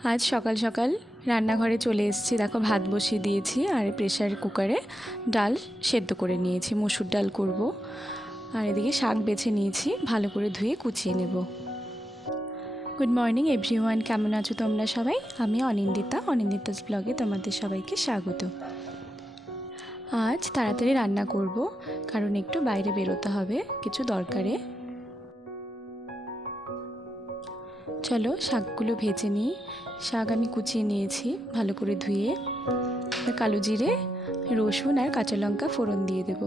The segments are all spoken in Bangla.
आज सकाल सकाल रान्नाघरे चले एसेছি। देखो भात बसिए दिएছি और प्रेसार कुकारे डाल सेদ্ধ करे निएছি। मसुर डाल करब और एदिके शाक बेছে নিয়েছি, ভালো করে ধুয়ে কুচিয়ে নেব। गुड मर्निंग एवरीवन, केमन आছো তোমরা সবাই? আমি অনিন্দিতা, অনিন্দিতাস ব্লগে তোমাদের সবাইকে স্বাগত। আজ তাড়াতাড়ি রান্না করব কারণ একটু বাইরে বেরোতে হবে কিছু দরকারে। चलो शाकगुलो भेजे निई। शाक आमी कुचिए निएছি भालो करे धुए। कालो जिरे रसुन और काँचा लंका फोड़न दिए देब।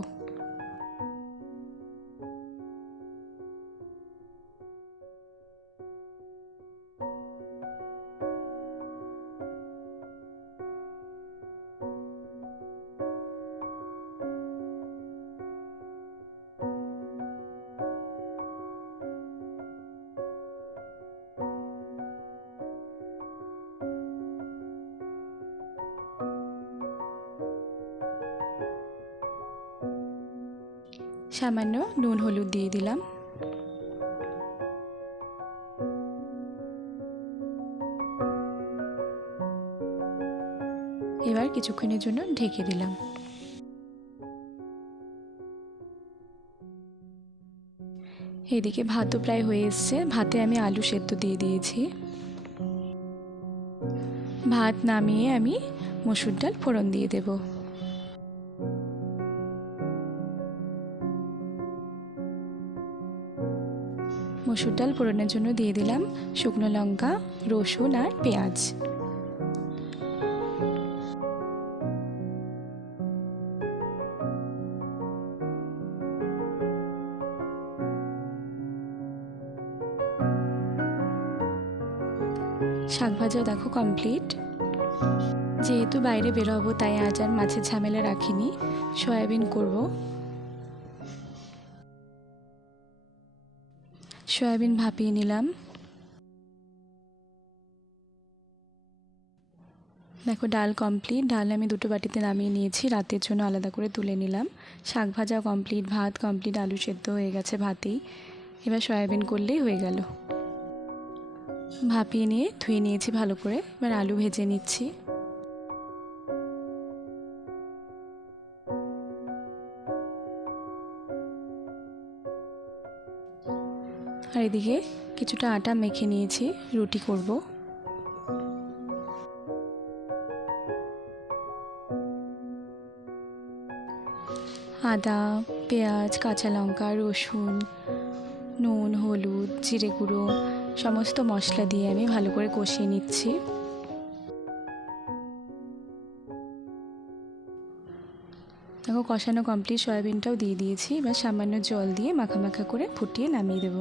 सामान्य नुन हलुद दिए दिलाम। एबार किछुक्षणेर जोन्नो ढेके दिलाम। एदिके भातो प्राय हये एसेছে। भाते आमी आलू सेদ্ধ दिए दिएছি। भात नामिয়ে आमी मसुर डाल फोड़न दिए देब। मसुर डाल फोड़নের জন্য দিয়ে দিলাম শুকনো লঙ্কা, রসুন আর পেঁয়াজ। শাক ভাজা দেখো কমপ্লিট। যেহেতু বাইরে বের হব তাই আজ আর মাছের ঝামেলা রাখিনি, সয়াবিন করব। সয়াবিন ভাপিয়ে নিলাম। দেখো ডাল কমপ্লিট। ডাল আমি দুটো বাটিতে নামিয়ে নিয়েছি, রাতের জন্য আলাদা করে তুলে নিলাম। শাক ভাজা কমপ্লিট, ভাত কমপ্লিট, আলু সেদ্ধ হয়ে গেছে ভাতেই। এবার সয়াবিন করলেই হয়ে গেল। ভাপিয়ে নিয়ে ধুয়ে নিয়েছি ভালো করে। এবার আলু ভেজে নিচ্ছি। আর এদিকে কিছুটা আটা মেখে নিয়েছি, রুটি করব। আদা, পেঁয়াজ, কাঁচা লঙ্কা, রসুন, নুন, হলুদ, জিরে গুঁড়ো সমস্ত মশলা দিয়ে আমি ভালো করে কষিয়ে নিচ্ছি। দেখো কষানো কমপ্লিট, সয়াবিনটাও দিয়ে দিয়েছি। এবার সামান্য জল দিয়ে মাখা মাখা করে ফুটিয়ে নামিয়ে দেব।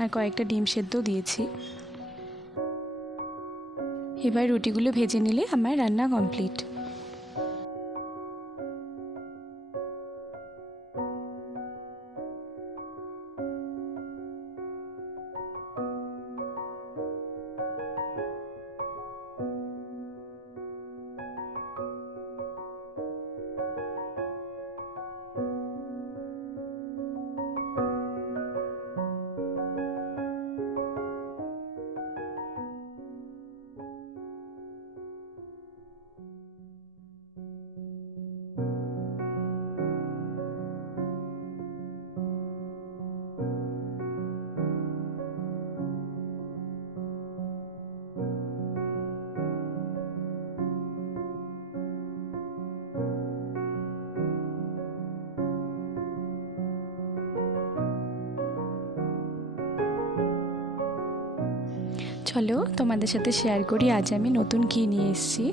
আর কয়েকটা ডিম সেদ্ধ দিয়েছি। এবার রুটিগুলো ভেজে নিলে আমার রান্না কমপ্লিট। চলো তোমাদের সাথে শেয়ার করি আজ আমি নতুন কী নিয়ে এসেছি।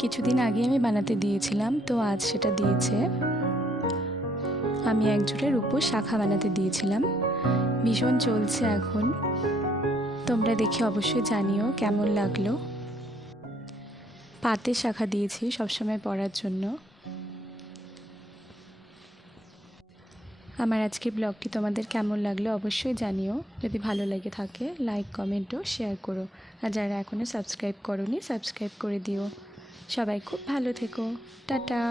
কিছুদিন আগে আমি বানাতে দিয়েছিলাম, তো আজ সেটা দিয়েছে। আমি এক জোড়া রূপোর শাখা বানাতে দিয়েছিলাম, ভীষণ চলছে এখন। তোমরা দেখে অবশ্যই জানিও কেমন লাগলো। পাতের শাখা দিয়েছি সবসময় পরার জন্য। আমার আজকের ব্লগটি তোমাদের কেমন লাগলো অবশ্যই জানিও। যদি ভালো লাগে থাকে লাইক, কমেন্ট ও শেয়ার করো। আর যারা এখনও সাবস্ক্রাইব করোনি সাবস্ক্রাইব করে দিও। সবাই খুব ভালো থেকো। টাটা।